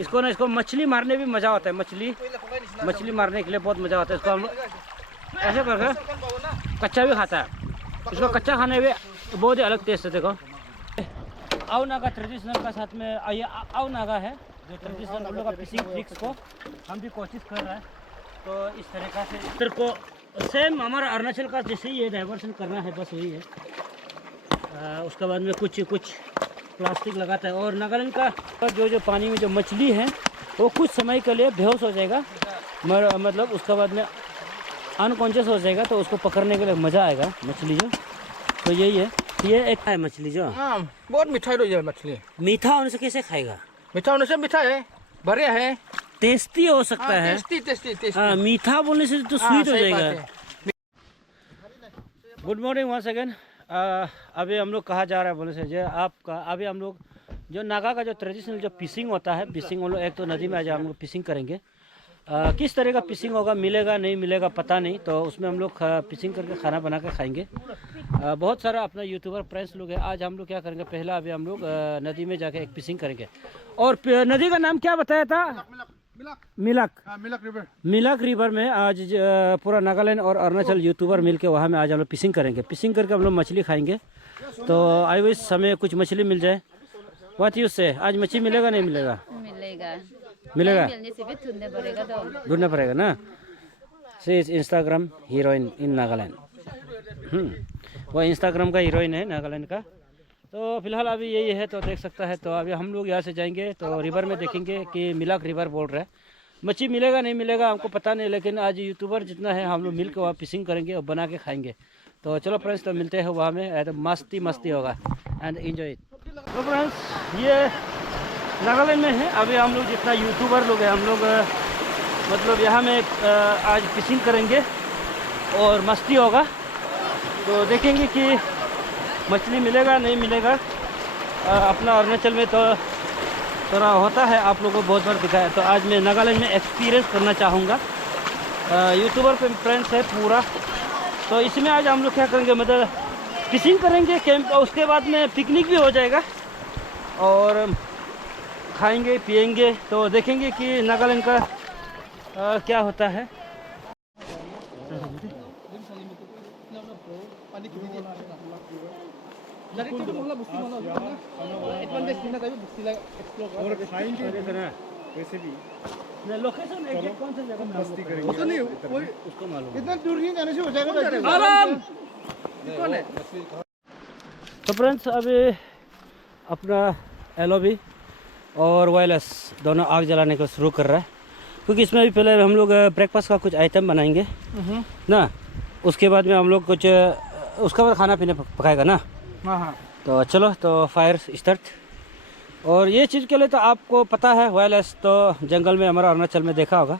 इसको ना इसको मछली मारने भी मज़ा आता है। मछली मारने के लिए बहुत मज़ा आता है। इसको हम ऐसे करके कच्चा भी खाता है। इसको कच्चा खाने में बहुत ही अलग टेस्ट है। देखो आओ नागा ट्रेडिशनल का साथ में ये आओ नागा है जो ट्रेडिशनल उन लोग का फिशिंग ट्रिक्स को हम भी कोशिश कर रहे हैं। तो इस तरीक़ा से इधर को सेम हमारा अरुणाचल का जैसे ही है डाइवर्सन करना है, बस वही है। उसके बाद में कुछ प्लास्टिक लगाता है। और नागालैंड का जो पानी में जो मछली है वो कुछ समय के लिए बेहोश हो जाएगा, मतलब उसके बाद में अनकॉन्शियस हो जाएगा। तो उसको पकड़ने के लिए मज़ा आएगा मछली जो। तो यही है, ये एक है मछली जो बहुत मीठा है। ये मछली मीठा होने से कैसे खाएगा? मीठा होने से मीठा है, बढ़िया है, टेस्टी हो सकता है। टेस्टी। मीठा बोलने से तो स्वीट हो जाएगा। Good morning once again. अभी हम लोग कहाँ जा रहा है बोले से जो आपका अभी हम लोग जो नागा का जो ट्रेडिशनल जो फिशिंग होता है, फिशिंग हम लोग एक तो नदी में आज हम लोग फिशिंग करेंगे। किस तरह का फिशिंग होगा, मिलेगा नहीं मिलेगा पता नहीं। तो उसमें हम लोग फिशिंग करके खाना बना के खाएंगे। बहुत सारा अपना यूट्यूबर फ्रेंड्स लोग हैं। आज हम लोग क्या करेंगे, पहला अभी हम लोग नदी में जाके एक फिशिंग करेंगे। और नदी का नाम क्या बताया था? मिलक रिवर में आज पूरा नागालैंड और अरुणाचल यूट्यूबर मिलके वहाँ में आज हम लोग फिशिंग करेंगे। फिशिंग करके हम लोग मछली खाएंगे। तो आई विश हमें कुछ मछली मिल जाए। व्हाट यू से, आज मछली मिलेगा नहीं मिलेगा? मिलेगा। ढूंढना पड़ेगा ना। शी इज इंस्टाग्राम हीरोइन इन नागालैंड। वो इंस्टाग्राम का हीरोइन है नागालैंड का। तो फिलहाल अभी यही है, तो देख सकता है। तो अभी हम लोग यहाँ से जाएंगे तो रिवर में देखेंगे कि मिलाक रिवर बोल रहा है। मच्छी मिलेगा नहीं मिलेगा हमको पता नहीं, लेकिन आज यूट्यूबर जितना है हम लोग मिल के वहाँ फिशिंग करेंगे और बना के खाएंगे। तो चलो फ्रेंड्स, तो मिलते हैं वहाँ में। तो मस्ती होगा एंड एंजॉय इट। तो फ्रेंड्स ये नागालैंड में है। अभी हम लोग जितना यूट्यूबर लोग हैं हम लोग मतलब यहाँ में आज फिशिंग करेंगे और मस्ती होगा। तो देखेंगे कि मछली मिलेगा नहीं मिलेगा। अपना अरुणाचल में तो थोड़ा होता है, आप लोगों को बहुत बार दिखाया। तो आज मैं नागालैंड में एक्सपीरियंस करना चाहूँगा। यूट्यूबर पे फ्रेंड्स है पूरा। तो इसमें आज हम लोग क्या करेंगे, मतलब फिशिंग करेंगे कैंप, उसके बाद में पिकनिक भी हो जाएगा और खाएंगे पिएंगे। तो देखेंगे कि नागालैंड का क्या होता है। लोकेशन एग्जैक्ट कौन सा जगह मस्ती करेंगे उसको नहीं, उसको मालूम इतना दूर नहीं जाने से हो जाएगा। तो फ्रेंड्स अभी अपना एलओबी और वायरलेस दोनों आग जलाने को शुरू कर रहा है, क्योंकि इसमें भी पहले हम लोग ब्रेकफास्ट का कुछ आइटम बनाएंगे ना। उसके बाद में हम लोग कुछ उसका बाद खाना पीने पकाएगा ना। हाँ। तो चलो तो फायर स्टार्ट। और ये चीज़ के लिए तो आपको पता है, वायरलेस तो जंगल में हमारा अरुणाचल में देखा होगा,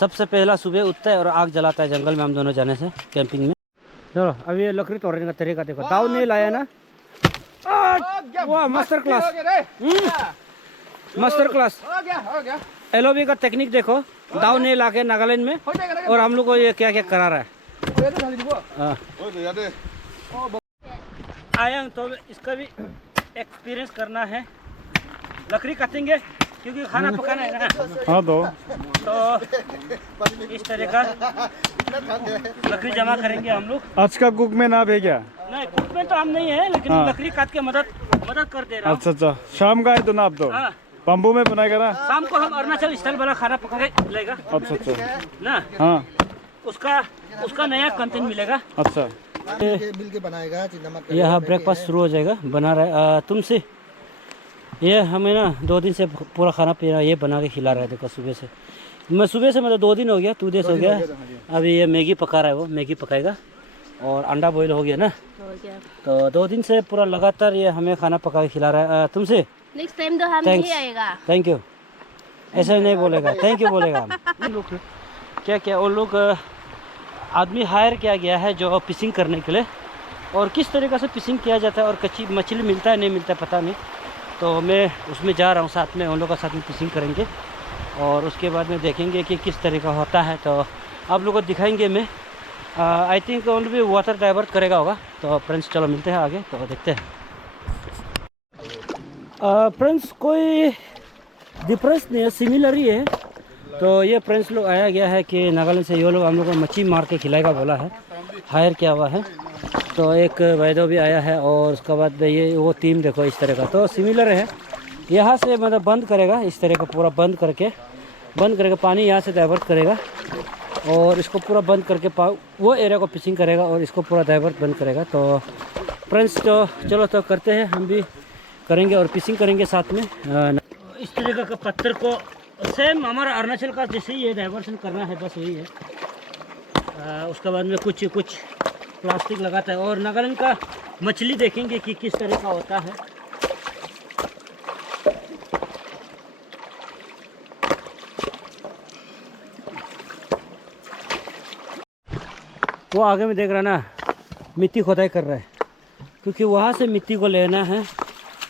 सबसे पहला सुबह उठता है और आग जलाता है जंगल में हम दोनों जाने से कैंपिंग में। चलो अब ये लकड़ी तोड़ने का तरीका देखो। दाव नहीं लाया ना। वाह master class, master class. LOB का टेक्निक देखो, दाव नहीं ला के नागालैंड में। और हम लोग को ये क्या क्या करा रहा है। आया तो इसका भी एक्सपीरियंस करना है। लकड़ी काटेंगे क्योंकि खाना पकाना है ना। हाँ तो इस तरह का लकड़ी जमा करेंगे हम लोग। आज का कुक में ना है क्या? नहीं, कुक में तो हम नहीं है, लेकिन लकड़ी काट के मदद कर दे रहा हूँ। अच्छा, शाम का है तो ना आप तो बम्बू में बनाएगा ना। शाम को हम अरुणाचल स्टाइल वाला खाना पका के मिलेगा। अच्छा ना। हाँ, उसका नया कंटेंट मिलेगा। अच्छा, मिल के बनाएगा। यहाँ ब्रेकफास्ट शुरू हो जाएगा, बना रहा है तुमसे। ये हमें ना 2 दिन से पूरा खाना पीना ये बना के खिला रहा है। देखो सुबह से मतलब 2 दिन हो गया, 2 डेज हो गया। अभी ये मैगी पका रहा है, वो मैगी पकाएगा। और अंडा बॉईल हो गया ना। तो 2 दिन से पूरा लगातार ये हमें खाना पका के खिला रहा है। तुमसे नेक्स्ट टाइम तो हम नहीं आएगा। थैंक यू ऐसा नहीं बोलेगा, थैंक यू बोलेगा। क्या क्या वो लोग आदमी हायर किया गया है जो फिशिंग करने के लिए, और किस तरीक़े से फिशिंग किया जाता है और कच्ची मछली मिलता है नहीं मिलता है पता नहीं। तो मैं उसमें जा रहा हूँ, साथ में उन लोगों का साथ में फिशिंग करेंगे और उसके बाद में देखेंगे कि किस तरीका होता है। तो आप लोगों को दिखाएंगे मैं। आई थिंक ओनली भी वाटर डाइवर्ट करेगा होगा। तो फ्रेंड्स चलो मिलते हैं आगे, तो देखते हैं। फ्रेंड्स कोई डिफरेंस नहीं है, सिमिलर ही है। तो ये फ्रेंड्स लोग आया गया है कि नागालैंड से ये लोग हम लोग को मच्छी मार के खिलाएगा बोला है, हायर किया हुआ है। तो एक वैदो भी आया है और उसके बाद ये वो टीम देखो इस तरह का, तो सिमिलर है। यहाँ से मतलब बंद करेगा इस तरह का, पूरा बंद करके पानी यहाँ से डाइवर्ट करेगा और इसको पूरा बंद करके वो एरिया को फिशिंग करेगा और इसको पूरा डाइवर्ट बंद करेगा। तो फ्रेंड्स तो चलो तो करते हैं, हम भी करेंगे और फिशिंग करेंगे साथ में। इस तरह का पत्थर को सेम हमारा अरुणाचल का जैसे ही है डाइवर्सन करना है, बस वही है। उसके बाद में कुछ प्लास्टिक लगाता है और नागालैंड का मछली देखेंगे कि किस तरह का होता है। वो आगे में देख रहा ना, मिट्टी खोदाई कर रहा है, क्योंकि वहाँ से मिट्टी को लेना है,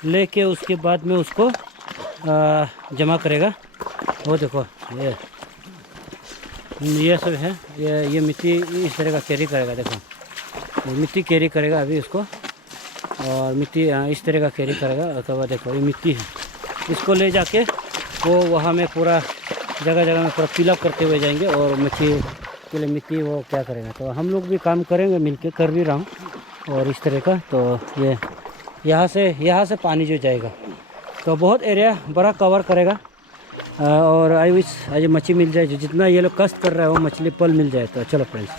लेके उसके बाद में उसको जमा करेगा। वो देखो ये सब है, ये मिट्टी इस तरह का कैरी करेगा। देखो मिट्टी कैरी करेगा अभी उसको, और मिट्टी इस तरह का कैरी करेगा। उसके बाद देखो ये मिट्टी है, इसको ले जाके वो वहाँ में पूरा जगह में पूरा फिलअप करते हुए जाएंगे और मच्छली के लिए मिट्टी वो क्या करेगा। तो हम लोग भी काम करेंगे, मिलके कर भी रहा हूँ। और इस तरह का तो ये यहाँ से पानी जो जाएगा तो बहुत एरिया बड़ा कवर करेगा। और आई विश आज मछली मिल जाए, जो जितना ये लोग कष्ट कर रहा है वो मछली पल मिल जाए। तो चलो फ्रेंड्स,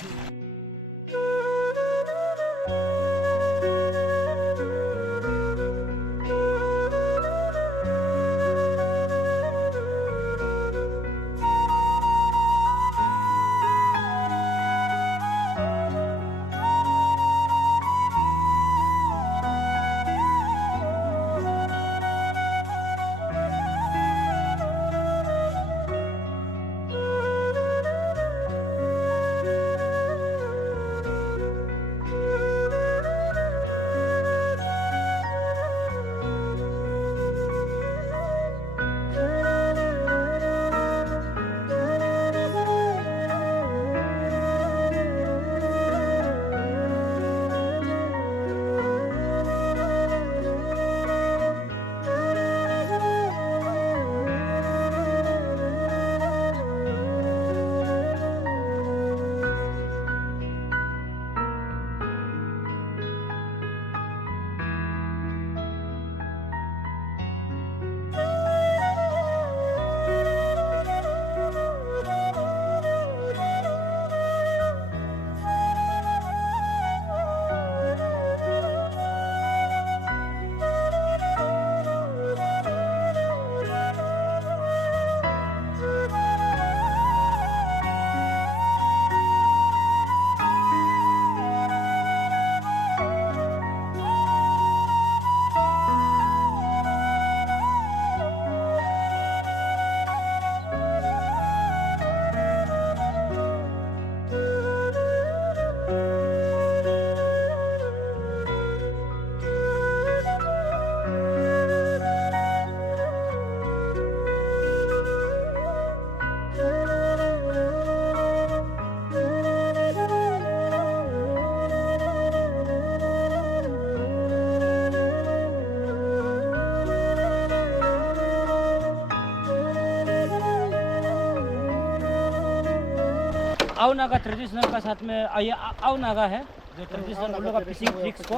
आओ नागा ट्रेडिशनल का साथ में ये आओ नागा है जो ट्रेडिशनल उन लोग का फिशिंग ट्रिक्स को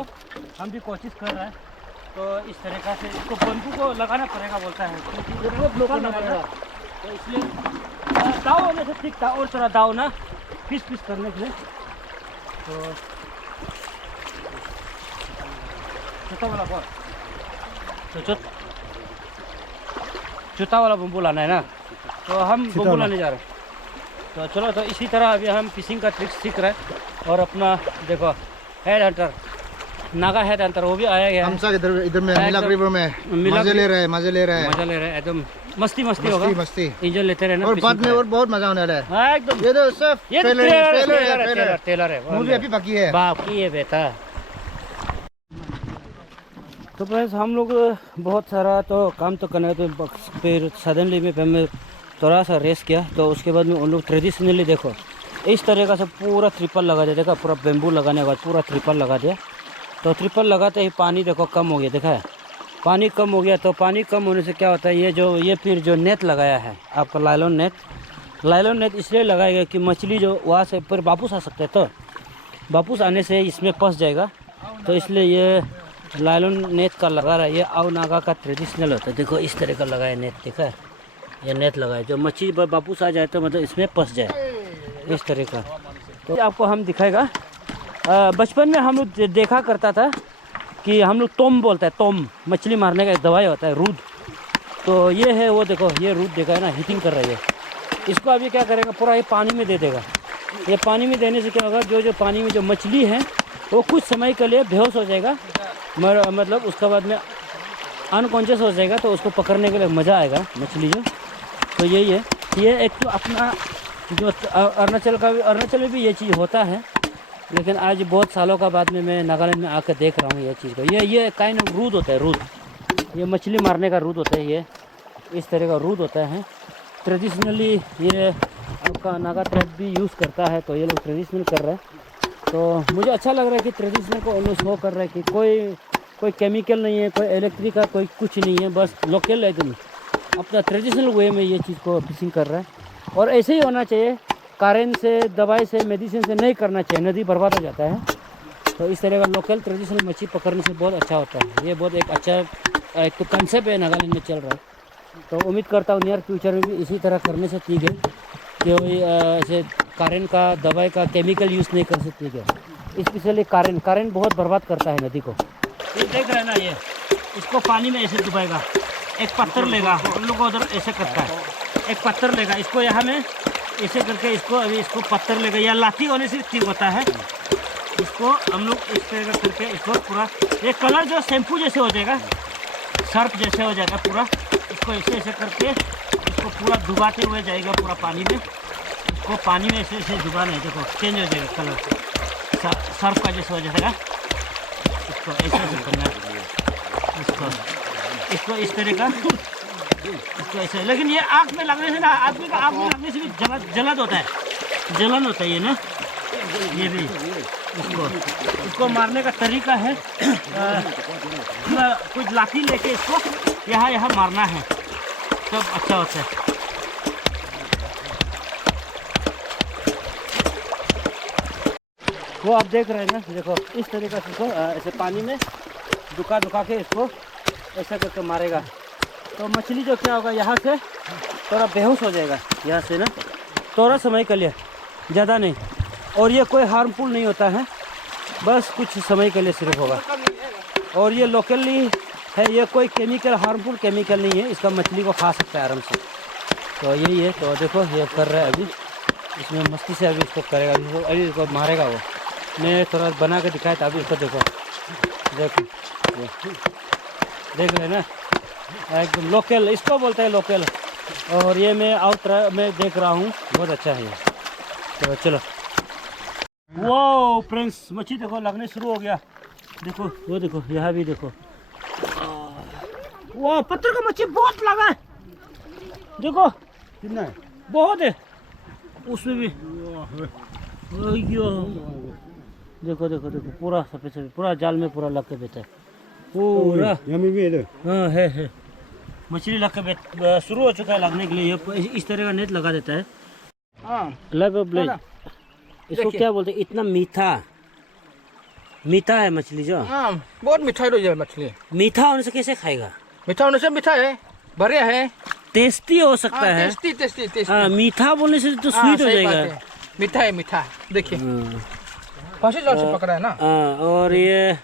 हम भी कोशिश कर रहे हैं। तो इस तरीका से इसको बंबू को लगाना पड़ेगा बोलता है, तो इसलिए दाव होने से ठीक था और थोड़ा दाव ना फिश करने के लिए। तो छोटा वाला बहुत तो छोटा वाला बंबू लाना है ना, तो हम बंबू लाने जा रहे हैं। तो चलो, तो इसी तरह अभी हम फिशिंग का ट्रिक्स सीख रहे हैं। और अपना देखो head Hunter, Naga head Hunter वो भी आया गया। हम सब इधर में मिलाक रिवर में मजे ले रहे हैं एकदम मस्ती होगा, मस्ती इंजन लेते रहना। और बाद में और बहुत मजा होने वाला है। हाँ एकदम, ये तो सिर्फ टेलर है, मूवी अभी बाकी है बेटा। तो फ्रेंड्स हम लोग बहुत सारा तो काम तो करना है, तो फिर सडनली में मैं थोड़ा सा रेस्ट किया। तो उसके बाद में उन लोग ट्रेडिशनली देखो इस तरह का सब पूरा ट्रिपल लगा दिया। देखा पूरा बेम्बू लगाने के बाद पूरा ट्रिपल लगा दिया। तो ट्रिपल लगाते ही पानी देखो कम हो गया, देखा है पानी कम हो गया। तो पानी कम होने से क्या होता है, ये फिर जो नेट लगाया है आपका लाइलॉन नेट इसलिए लगाया गया कि मछली जो वहाँ से फिर वापस आ सकते हैं, तो वापस आने से इसमें फंस जाएगा। तो इसलिए ये लाइलॉन नेट का लगा रहा है। ये आओ नागा का ट्रेडिशनल होता है। देखो इस तरह का लगाया नेट, देखा है, ये नेट लगाया जो मछली वापस आ जाए तो मतलब इसमें फंस जाए, इस तरह का। तो आपको हम दिखाएगा। बचपन में हम लोग देखा करता था कि हम लोग तोम बोलते हैं, तोम मछली मारने का एक दवाई होता है, रूद। तो ये है वो, देखो ये रूद देखा है ना, हीटिंग कर रही है। इसको अभी क्या करेगा, पूरा ये पानी में दे देगा। ये पानी में देने से क्या होगा, जो पानी में जो मछली है वो कुछ समय के लिए बेहोश हो जाएगा, मतलब उसके बाद में अनकॉन्शियस हो जाएगा। तो उसको पकड़ने के लिए मज़ा आएगा मछली जो। तो यही है, ये एक तो अपना जो अरुणाचल में भी ये चीज़ होता है, लेकिन आज बहुत सालों का बाद में मैं नागालैंड में आकर देख रहा हूँ ये चीज़ को। ये काइंड ऑफ रूद होता है, रूद। ये मछली मारने का रूद होता है, ये इस तरह का रूद होता है। ट्रेडिशनली ये आपका नागा ट्राइब भी यूज़ करता है, तो ये लोग ट्रेडिशनल कर रहे हैं। तो मुझे अच्छा लग रहा है कि ट्रेडिशनल को उन्हें शो कर रहा है कि कोई केमिकल नहीं है, कोई इलेक्ट्रिक का कोई कुछ नहीं है, बस लोकल एकदम अपना ट्रेडिशनल वे में ये चीज़ को फिशिंग कर रहा है। और ऐसे ही होना चाहिए, करेंट से, दवाई से, मेडिसिन से नहीं करना चाहिए, नदी बर्बाद हो जाता है। तो इस तरह का लोकल ट्रेडिशनल मछली पकड़ने से बहुत अच्छा होता है। ये बहुत एक अच्छा एक कंसेप्ट है, नागालैंड में चल रहा है। तो उम्मीद करता हूँ नियर फ्यूचर में भी इसी तरह करने से ठीक है, कि ऐसे करेंट का, दवाई का, केमिकल यूज़ नहीं कर सकती है। स्पेशली करेंट बहुत बर्बाद करता है नदी को। ये देख रहे हैं ना, ये इसको पानी में ऐसे डुबाएगा, एक पत्थर लेगा, हम लोग को उधर ऐसे करता है, एक पत्थर लेगा, इसको यहाँ में ऐसे करके इसको पत्थर लेगा, या लाठी होने से ठीक होता है। इसको हम लोग इस तरह करके इसको पूरा, ये कलर जो शैम्पू जैसे हो जाएगा, सर्फ जैसे हो जाएगा पूरा। इसको ऐसे करके इसको पूरा डुबाते हुए जाएगा पूरा पानी में। इसको पानी में ऐसे डुबाना है, देखो चेंज हो जाएगा कलर, सर्फ का जैसे हो जाएगा। इसको ऐसे करना है, इसको इस तरह का, इसको ऐसे। लेकिन ये आँख में लगने से ना, आदमी का आँख में लगने से भी जलन होता है ये ना, ये भी। इसको मारने का तरीका है, कुछ लाठी लेके इसको यहाँ मारना है, तब अच्छा होता है। वो आप देख रहे हैं ना, देखो इस तरीके से इसको ऐसे पानी में दुका के इसको ऐसा करके मारेगा। तो मछली जो क्या होगा, यहाँ से थोड़ा बेहोश हो जाएगा, यहाँ से ना, थोड़ा समय के लिए, ज़्यादा नहीं। और ये कोई हार्मफुल नहीं होता है, बस कुछ समय के लिए सिर्फ होगा। और ये लोकली है, ये कोई हार्मफुल केमिकल नहीं है, इसका मछली को खा सकता है आराम से। तो यही है। तो देखो ये कर रहा है अभी, इसमें मस्ती से अभी इसको करेगा, अभी इसको मारेगा। वो मैं थोड़ा बना के दिखाया था, अभी इसको देखो देख रहे ना, एकदम लोकल इसको बोलते हैं, लोकल। और ये मैं में देख रहा हूँ, बहुत अच्छा है ये। तो चलो, वो फ्रेंड्स मछली देखो लगने शुरू हो गया, देखो वो देखो, यहाँ भी देखो, वाह पत्थर का मच्छी बहुत लगा है, देखो कितना है, बहुत है उसमें भी। देखो देखो देखो, पूरा सफेद पूरा जाल में पूरा लग के बैठा है पूरा। हाँ है मछली लग के शुरू हो चुका है लगने के लिए। ये इस तरह का नेट लगा देता है। इसको क्या बोलते हैं, इतना मीठा है मछली जो। बहुत मीठा है मछली। मीठा होने से कैसे खाएगा? मीठा होने से मीठा है, बढ़िया है, टेस्टी हो सकता है। टेस्टी। मीठा बोलने से तो स्वीट हो जाएगा। मीठा है, मीठा देखिए, फांसी जाल से पकड़ा है ना। और ये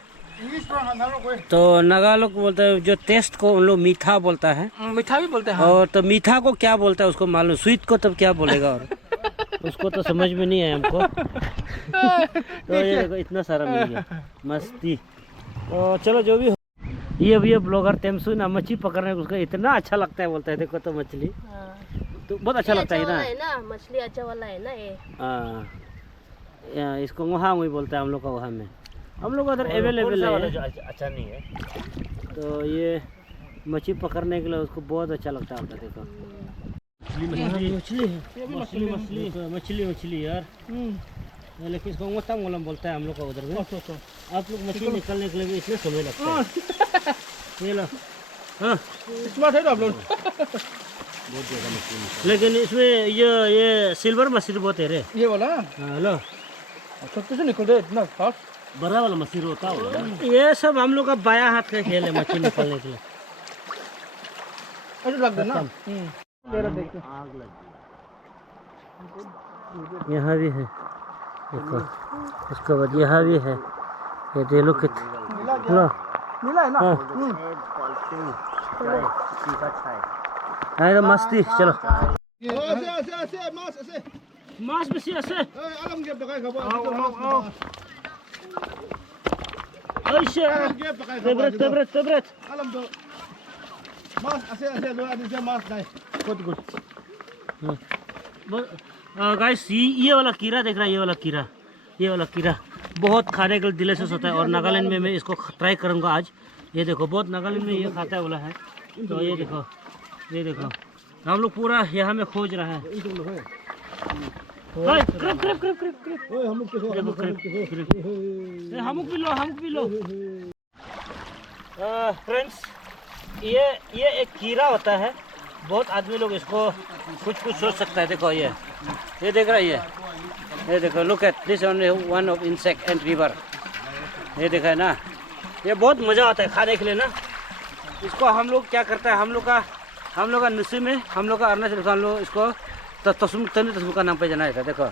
तो नागा लोग बोलते हैं, जो टेस्ट को उन लोग मीठा बोलता है, मीठा भी बोलते हैं। और तो मीठा को क्या बोलता है उसको मालूम, स्वीट को तब क्या बोलेगा, और उसको तो समझ में नहीं आया हमको। तो ये देखो इतना सारा मिल गया, मस्ती। तो चलो जो भी हो, ये ब्लॉगर तेमसु ना मछली पकड़ने को उसको इतना अच्छा लगता है, बोलता है देखो तो मछली तो बहुत अच्छा लगता है ना, मछली अच्छा वाला है ना ये। इसको वहाँ वही बोलता है हम लोग का, वहाँ में हम लोग उधर अवेलेबल है, अच्छा नहीं है। तो ये मछली पकड़ने के लिए उसको बहुत अच्छा लगता है। देखो मछली यार, लेकिन इसको मोलम बोलता है हम लोग का उधर में। आप लोग मछली निकालने के लिए भी इतना समय लगता है। ये लो। हाँ स्मार्ट है ना आप लोग। लेकिन इसमें ये सिल्वर मछली बहुत है रे। ये वाला हाँ लो। छत्ते से निकल रहे इतना फास्ट। बड़ा वाला मछली होता है। ये सब हम लोग का बाया हाथ का खेल है मछली निकालने के लिए। ऐसे लग देना। मेरा देखो। यहाँ भी है देखो, उसके बाद यहाँ भी है, ये दे लो कित लो। मिला है ना। हाँ तो मस्ती चलो। ऐसे मास ऐसे मास बसी ऐसे alam dia pakai kau ऐसे तबरत तबरत alam tu mas ऐसे dua ada mas naik good guys ये वाला कीड़ा देख रहा है, ये वाला कीड़ा बहुत खाने के लिए डिलीशियस होता है और नागालैंड में मैं इसको ट्राई करूंगा आज। ये देखो बहुत नागालैंड में ये खाता है वाला है। तो ये देखो हम लोग पूरा यहाँ में खोज रहा है। हमक भी लो। फ्रेंड्स ये एक कीड़ा होता है, बहुत आदमी लोग इसको कुछ सोच सकता है। देखो ये देख रहा है, ये देखो look at this only one of insect and river. ये देखा है ना, ये बहुत मज़ा आता है खाने के लिए ना। इसको हम लोग क्या करता है, हम लोग का नुसी में, हम लोग का अरुणाचल हम लोग इसको तसुम का नाम पे जाना जाता है। देखो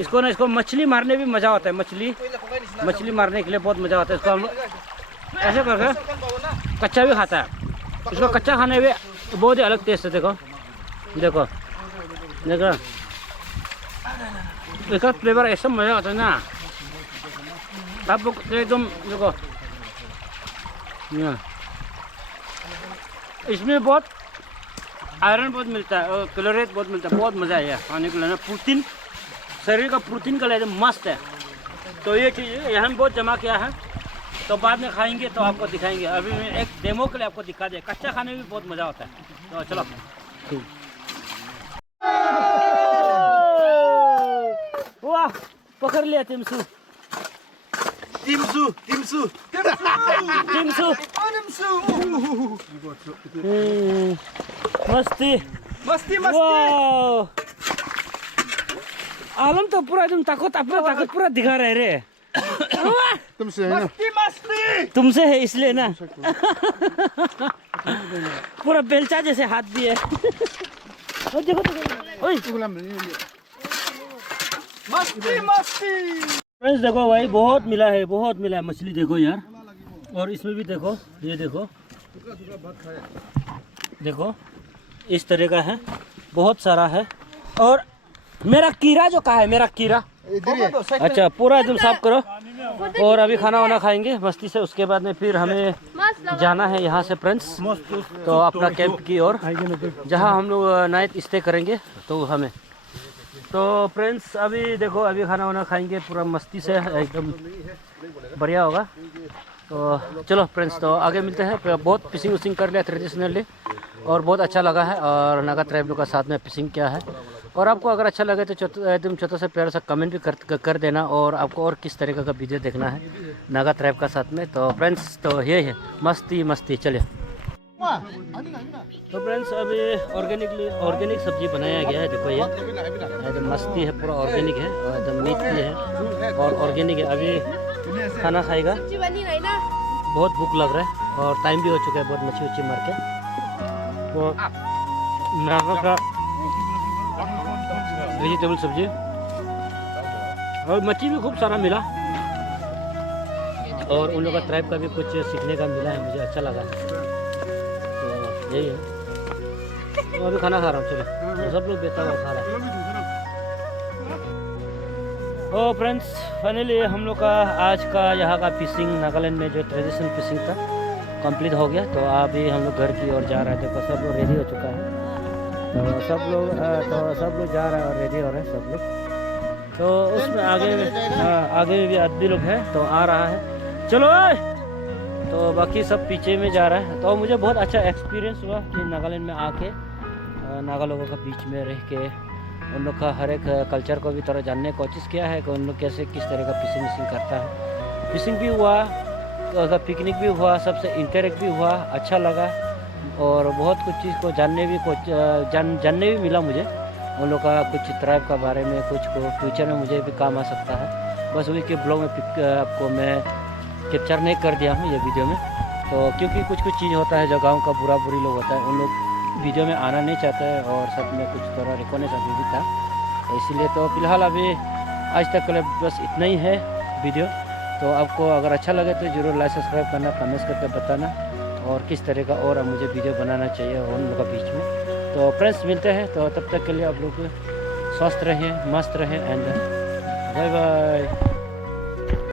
इसको मछली मारने भी मज़ा आता है। मछली मारने के लिए बहुत मज़ा आता है। इसको हम लोग ऐसे करके कच्चा भी खाता है। इसको कच्चा खाने में बहुत ही अलग टेस्ट है। देखो इसका फ्लेवर ऐसा मज़ा आता है ना, आप लोग एकदम देखो। इसमें बहुत आयरन बहुत मिलता है और कैलोरीज बहुत मिलता है। बहुत मज़ा है खाने के लिए ना, प्रोटीन, शरीर का प्रोटीन का लिए मस्त है। तो ये चीज़ यहाँ बहुत जमा किया है, तो बाद में खाएंगे तो आपको दिखाएंगे। अभी मैं एक डेमो के लिए आपको दिखा दे। कच्चा खाने में भी बहुत मज़ा आता है। तो चलो वाह पकड़ लिया टिमसू। मस्ती वाह। आलम तो पूरा एकदम ताकत पूरा दिखा रहे रे। तुमसे है ना, तुमसे है इसलिए ना। पूरा बेलचा जैसे हाथ भी है। देखो मस्ती। फ्रेंड्स देखो भाई बहुत मिला है मछली। देखो यार, और इसमें भी देखो, ये देखो इस तरह का है, बहुत सारा है। और मेरा कीड़ा जो कहा है, मेरा कीड़ा अच्छा पूरा एकदम साफ करो। और अभी खाना वाना खाएंगे मस्ती से, उसके बाद में फिर हमें जाना है यहाँ से फ्रेंड्स, तो अपना कैंप की ओर, जहाँ हम लोग नाइट स्टे करेंगे। तो फ्रेंड्स अभी देखो, अभी खाना वाना खाएंगे पूरा मस्ती से, एकदम बढ़िया होगा। तो चलो फ्रेंड्स, तो आगे मिलते हैं। बहुत फिशिंग विशिंग कर लिया ट्रेडिशनली और बहुत अच्छा लगा है, और नागा ट्राइब लोग का साथ में फिशिंग किया है। और आपको अगर अच्छा लगे तो एकदम छोटा सा प्यारा सा कमेंट भी कर देना, और आपको और किस तरीके का वीडियो देखना है नागा ट्राइब का साथ में। तो फ्रेंड्स तो ये है मस्ती चलिए। तो फ्रेंड्स अभी ऑर्गेनिक सब्जी बनाया गया है। देखो ये एकदम मस्ती है, पूरा ऑर्गेनिक है, और एकदम मीट भी है और ऑर्गेनिक है। अभी खाना खाएगा, बहुत भूख लग रहा है और टाइम भी हो चुका है बहुत, मच्छी मार के। तो नागा का वेजिटेबल सब्जी और मच्छी भी खूब सारा मिला, और उन लोग का ट्राइब का भी कुछ सीखने का मिला है, मुझे अच्छा लगा। तो यही है, तो अभी खाना खा रहा हूँ। चलो तो सब लोग बेहतर खा रहा है। तो फ्रेंड्स फाइनली हम लोग का आज का यहाँ का फिशिंग, नागालैंड में जो ट्रेडिशनल फिशिंग था कंप्लीट हो गया। तो अभी हम लोग घर की ओर जा रहे थे, तो सब लोग रेडी हो चुका है। तो सब लोग जा रहे हैं और रेडी हो रहे हैं सब लोग। तो उसमें आगे में भी आदमी लोग हैं, तो आ रहा है चलो। तो बाकी सब पीछे में जा रहा है। तो मुझे बहुत अच्छा एक्सपीरियंस हुआ कि नागालैंड में आके नागा लोगों का बीच में रह के उन लोग का हर एक कल्चर को भी थोड़ा जानने की कोशिश किया है कि उन लोग कैसे किस तरह का फिशिंग करता है। फिशिंग भी हुआ, का पिकनिक भी हुआ, सबसे इंटरेक्ट भी हुआ, अच्छा लगा और बहुत कुछ चीज़ को जानने भी मिला मुझे उन लोग का कुछ ट्राइब का बारे में, कुछ को फ्यूचर में मुझे भी काम आ सकता है। बस वही के ब्लॉग में आपको मैं कैप्चर नहीं कर दिया हूँ ये वीडियो में, तो क्योंकि कुछ चीज़ होता है जो गाँव का बुरी लोग होता है, उन लोग वीडियो में आना नहीं चाहते हैं और सब में कुछ थोड़ा रिकॉर्डेंस अभी भी था, इसलिए तो फिलहाल अभी आज तक के लिए बस इतना ही है वीडियो। तो आपको अगर अच्छा लगे तो ज़रूर लाइक सब्सक्राइब करना, कमेंट्स करके बताना और किस तरह का और मुझे वीडियो बनाना चाहिए उन लोगों के बीच में। तो फ्रेंड्स मिलते हैं, तो तब तक के लिए आप लोग स्वस्थ रहें, मस्त रहें एंड बाय बाय।